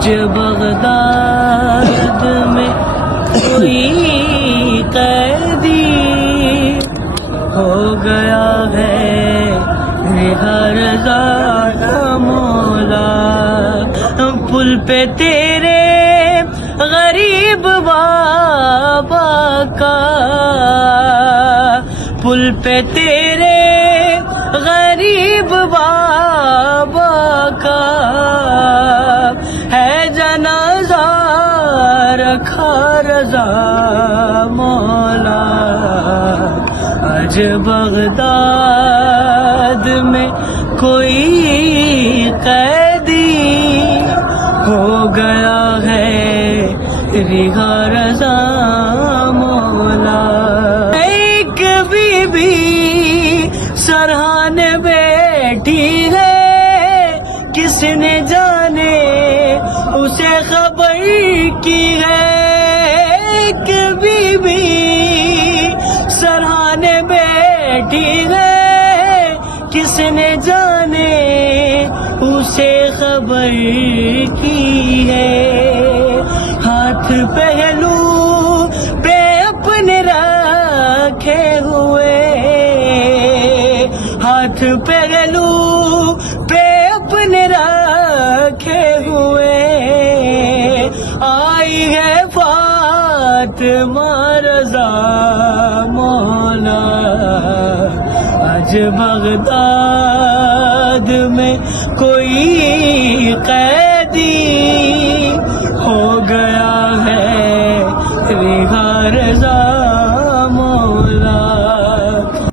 آج بغداد میں کوئی قیدی ہو گیا ہے ہر ذات مولا. پل پہ تیرے غریب بابا کا، پل پہ تیرے غریب بابا کا ہے جنازہ رکھا رضا مولا. آج بغداد میں کوئی قیدی ہو گیا ہے رہا رضا مولا. ایک بی بی سرحانے بیٹھی ہے، کس نے جانے اسے خبر کی ہے. ایک بی بی سرحانے بیٹھی ہے، کس نے جانے اسے خبر کی ہے. ہاتھ پہلو پہ اپنے رکھے ہوئے، ہاتھ پہلو پہ اپنے رکھے ہوئے آئی ہے فاطمہ رضا مولا. آج بغداد میں کوئی قیدی ہو گیا ہے رہا رضا